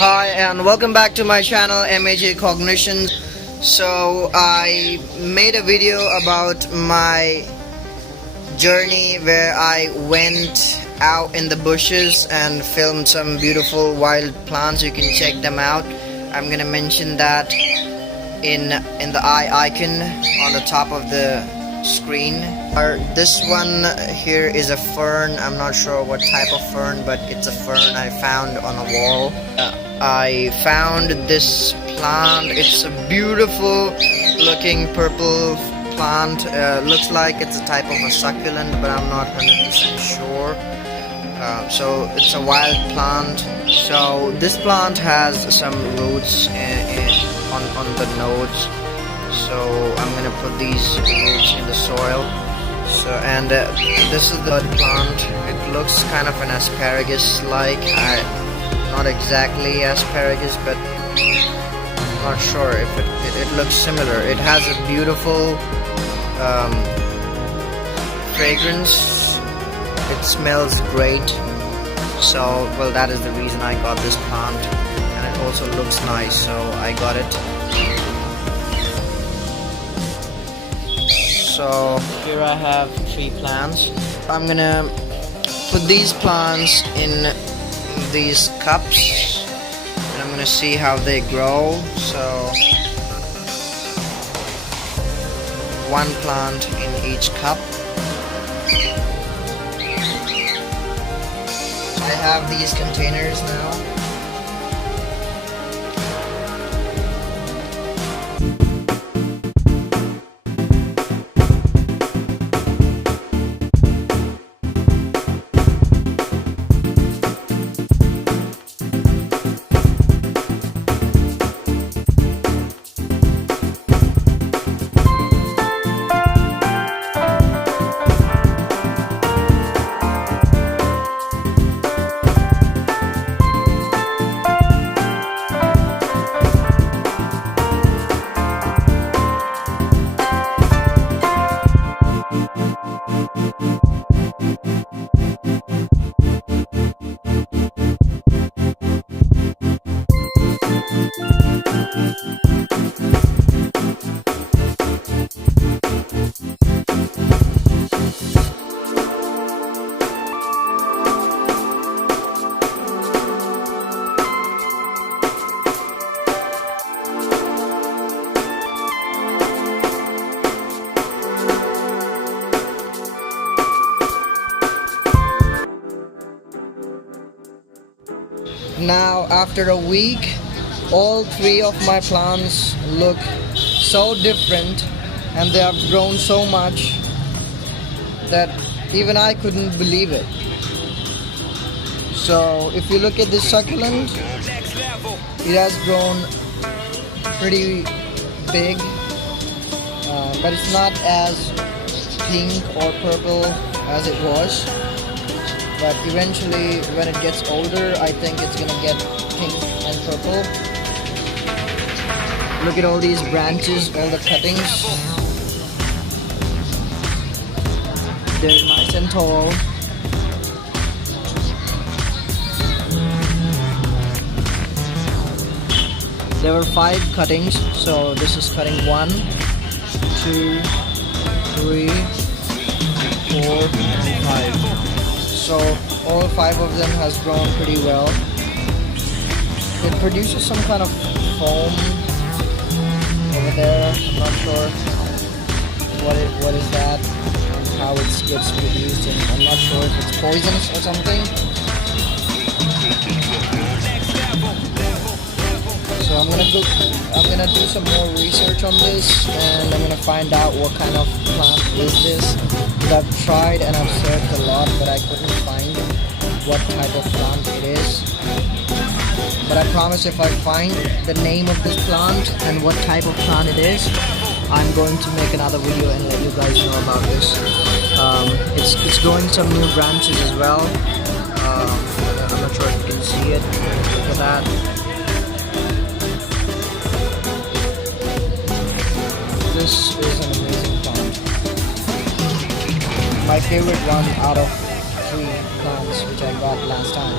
Hi and welcome back to my channel COGNITIONS. So I made a video about my journey where I went out in the bushes and filmed some beautiful wild plants. You can check them out. I'm gonna mention that in the eye icon on the top of the screen. This one here is a fern. I'm not sure what type of fern, but it's a fern I found on a wall. I found this plant. It's a beautiful looking purple plant. Looks like it's a type of a succulent, but I'm not 100% sure. So it's a wild plant. So this plant has some roots on the nodes. So I'm gonna put these roots in the soil. This is the plant. It looks kind of an asparagus-like. Not exactly asparagus, but I'm not sure if it looks similar. It has a beautiful fragrance. It smells great. So, well, that is the reason I got this plant, and it also looks nice, so I got it. So here I have 3 plants. I'm gonna put these plants in these cups and I'm gonna see how they grow. So 1 plant in each cup. I have these containers now. Now after a week, all 3 of my plants look so different and they have grown so much that even I couldn't believe it. So if you look at this succulent, it has grown pretty big, but it's not as pink or purple as it was. But eventually, when it gets older, I think it's gonna get pink and purple. Look at all these branches, all the cuttings. They're nice and tall. There were 5 cuttings, so this is cutting 1, 2, 3, 4, and 5. So all 5 of them has grown pretty well. It produces some kind of foam over there. I'm not sure what is that and how it gets produced, and I'm not sure if it's poisonous or something. So I'm gonna do some more research on this, and I'm gonna find out what kind of plant is this. Because I've tried and I've searched a lot, but I couldn't find what type of plant it is. But I promise, if I find the name of this plant and what type of plant it is, I'm going to make another video and let you guys know about this. It's growing some new branches as well. I'm not sure if you can see it. Look at that. This is an amazing plant. My favorite one out of 3 plants which I got last time.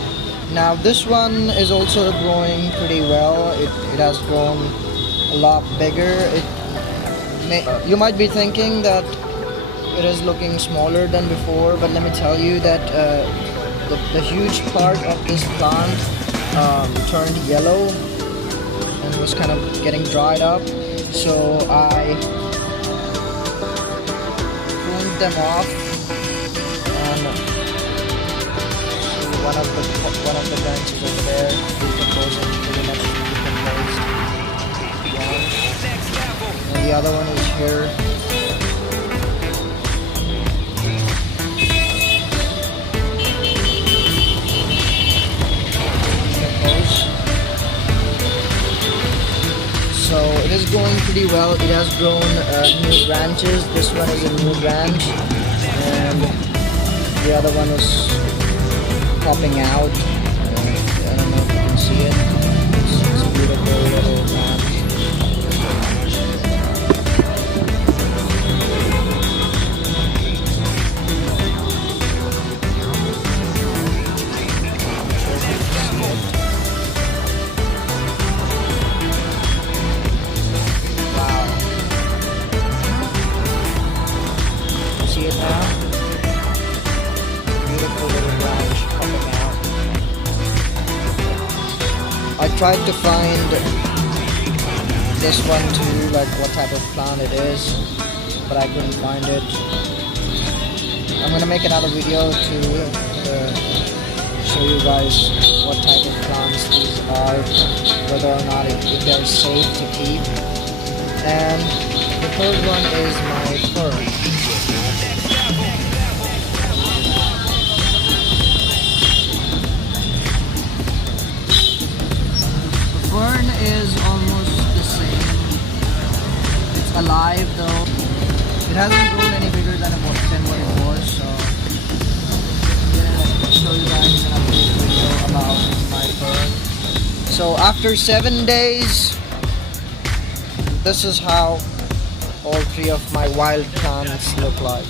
Now this one is also growing pretty well. It has grown a lot bigger. You might be thinking that it is looking smaller than before, but let me tell you that the huge part of this plant turned yellow and was kind of getting dried up. So I pruned them off, and one of the branches over there decomposing, pretty much decomposed. And the other one is here. So it is going pretty well. It has grown new branches. This one is a new branch, and the other one is popping out. I don't know if you can see it. It's a beautiful little branch. See it now? Beautiful little branch coming out. I tried to find this one too, like what type of plant it is, but I couldn't find it. I'm gonna make another video to show you guys what type of plants these are, whether or not if they're safe to keep. And the third one is my fern. Fern is almost the same. It's alive though. It hasn't grown any bigger than what it was, so I'm gonna show you guys an update video about my fern. So after 7 days, this is how all 3 of my wild plants look like.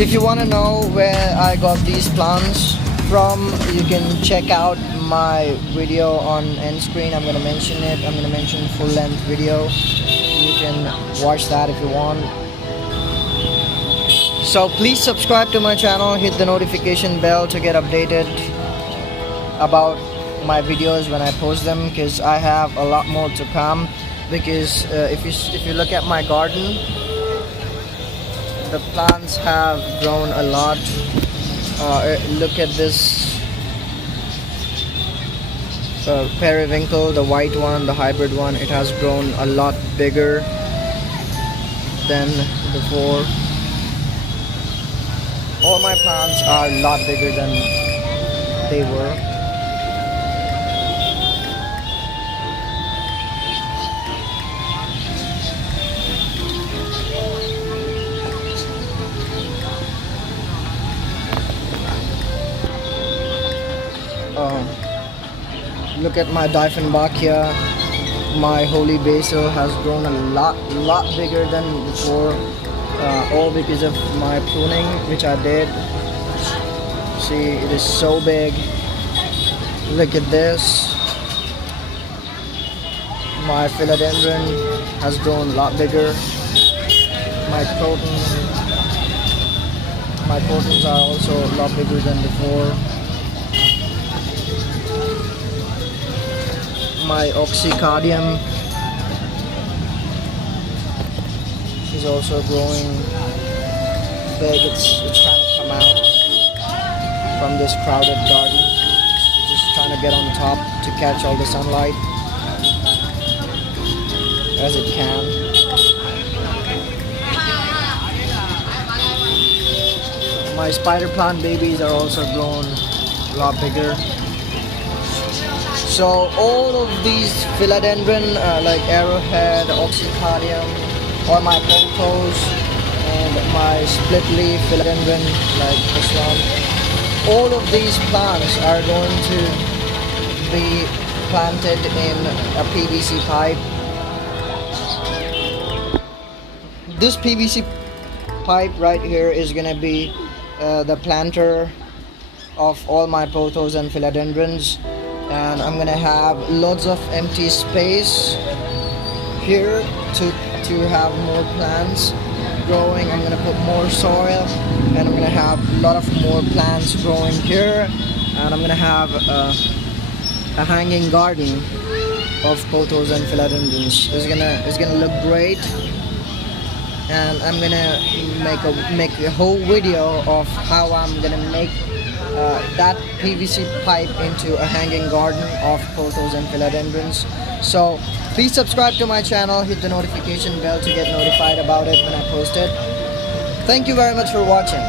If you want to know where I got these plants from, you can check out my video on end screen. I'm going to mention it. I'm going to mention full length video. You can watch that if you want. So please subscribe to my channel, hit the notification bell to get updated about my videos when I post them, because I have a lot more to come. Because if you look at my garden, the plants have grown a lot. Look at this periwinkle, the white one, the hybrid one. It has grown a lot bigger than before. All my plants are a lot bigger than they were. Look at my Dieffenbachia. My holy basil has grown a lot bigger than before, all because of my pruning which I did. See, it is so big. Look at this. My philodendron has grown a lot bigger. My crotons are also a lot bigger than before. My oxycardium is also growing big. It's trying to come out from this crowded garden. It's just trying to get on top to catch all the sunlight as it can. My spider plant babies are also grown a lot bigger. So all of these philodendron, like arrowhead, oxycardium, or my pothos, and my split leaf philodendron, like this one, all of these plants are going to be planted in a PVC pipe. This PVC pipe right here is gonna be the planter of all my pothos and philodendrons, and I'm gonna have lots of empty space here to have more plants growing. I'm gonna put more soil, and I'm gonna have a lot of more plants growing here, and I'm gonna have a hanging garden of pothos and philodendrons. It's gonna look great, and I'm gonna make a whole video of how I'm gonna make that PVC pipe into a hanging garden of pothos and philodendrons. So please subscribe to my channel, hit the notification bell to get notified about it when I post it. Thank you very much for watching.